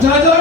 再来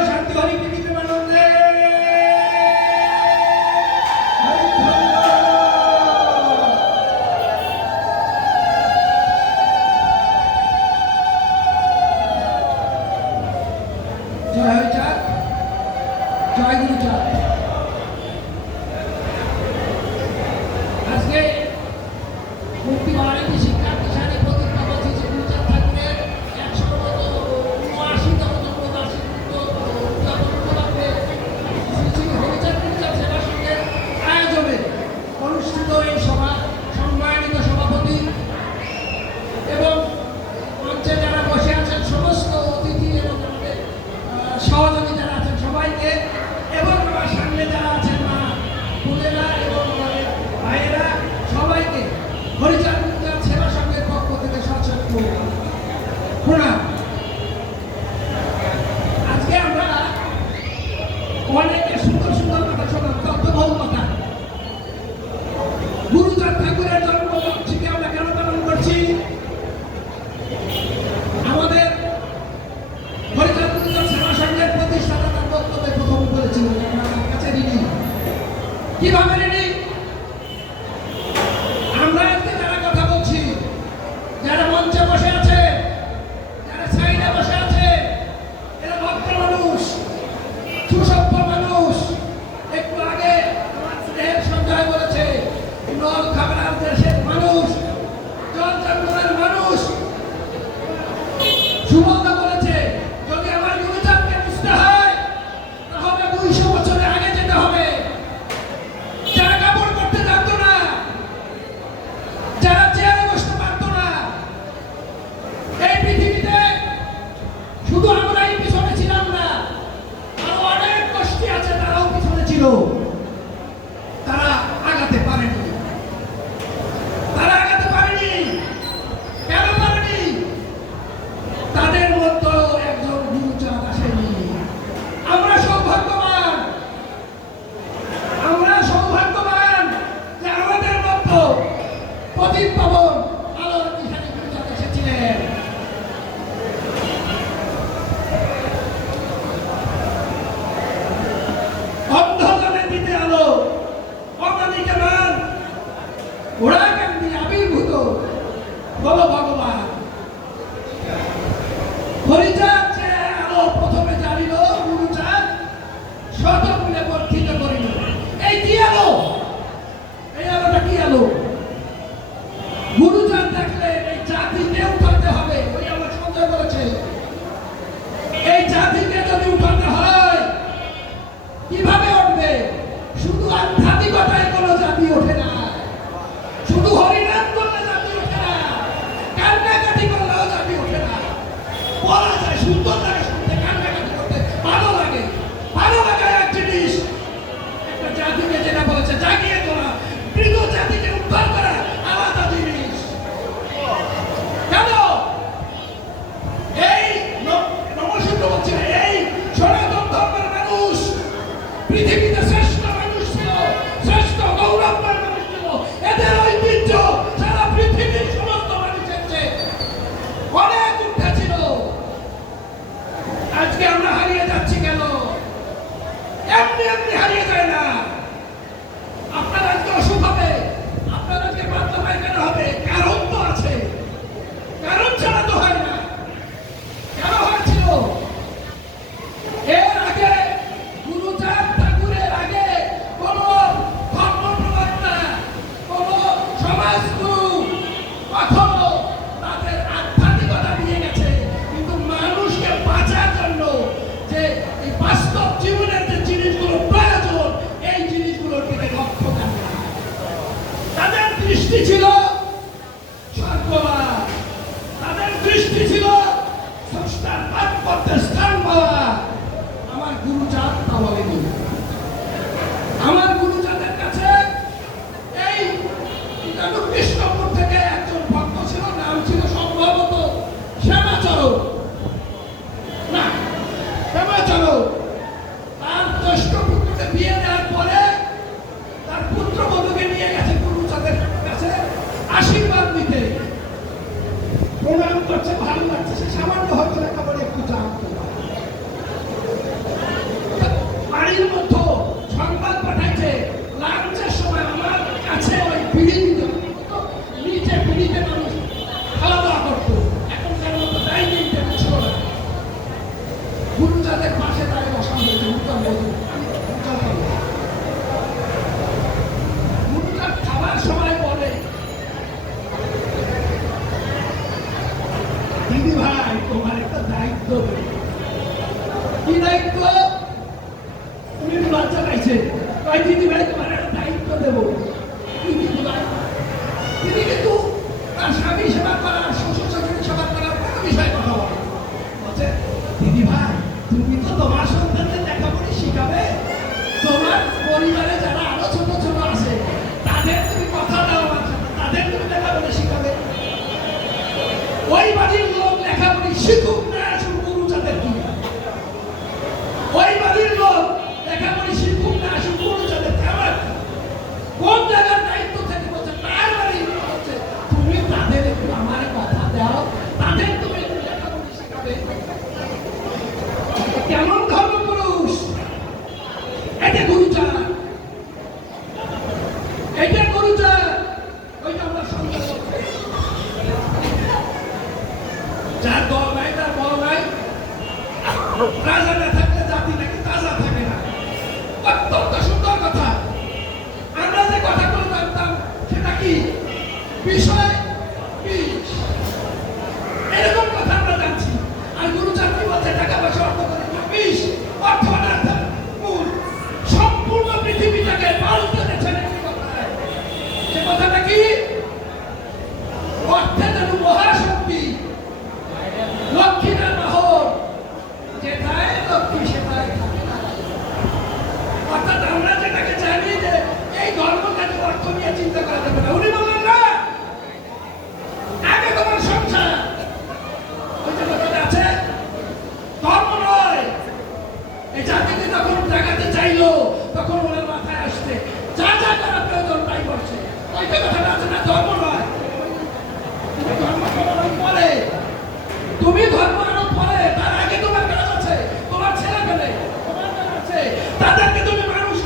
তাই যদি বেড়াতে পারে দায়িত্ব দেবো।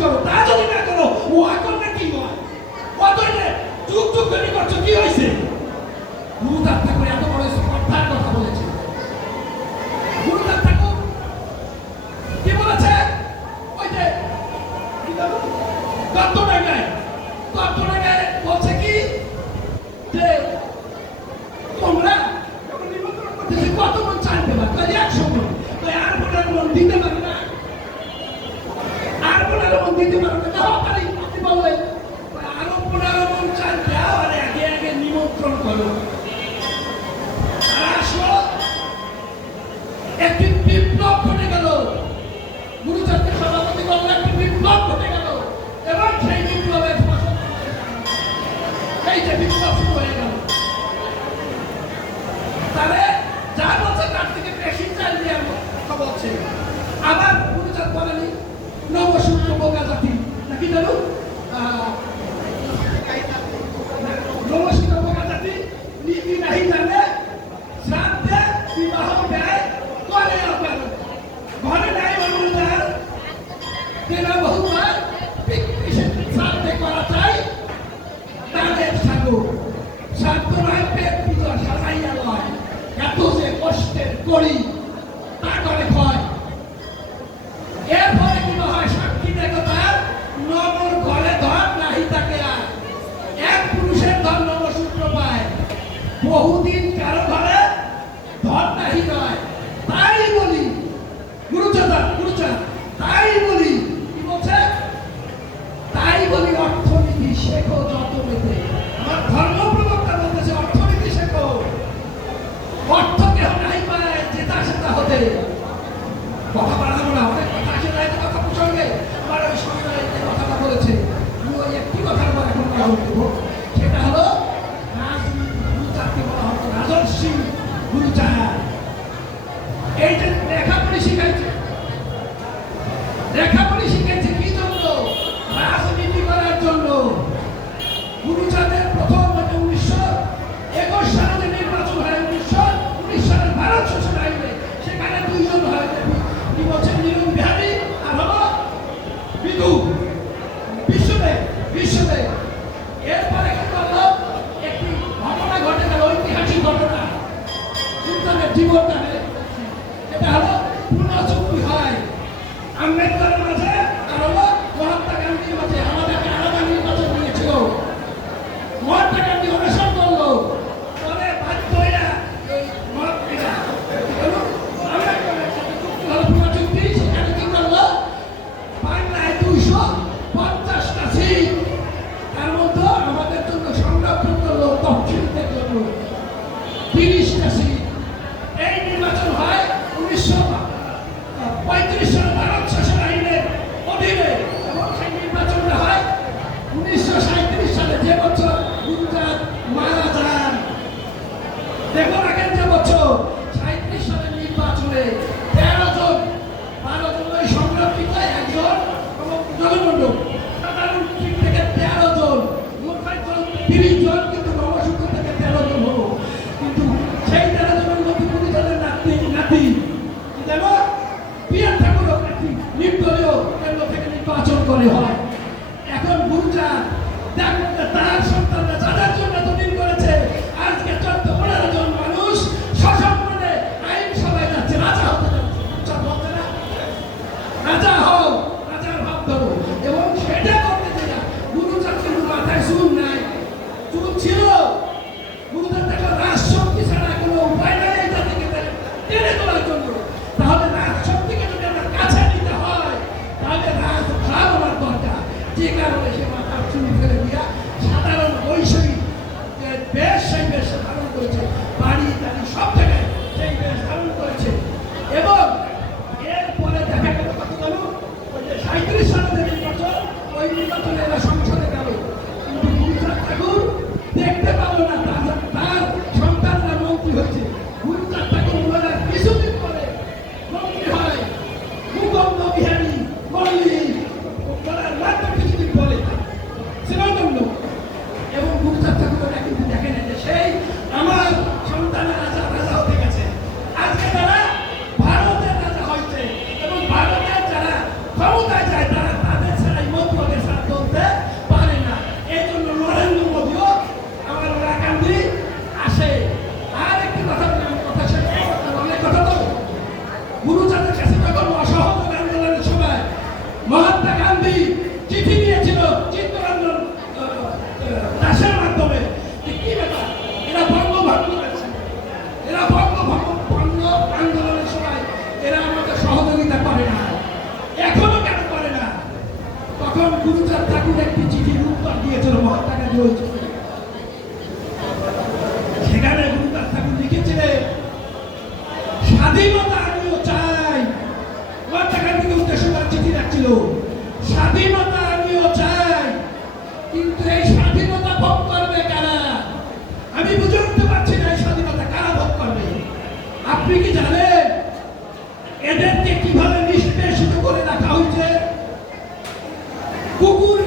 করো, তা যদি না করো, ও আকল না কি হয়? অতএব যুগ যুগ ধরে করছ, কি হয়েছে repente una সাল থেকে নির্বাচন ওই নির্বাচনে তখন গুরুচাঁদ ঠাকুর একটি চিঠি উত্তর দিয়েছিল মহাত্মা গান্ধী ওই Кукур.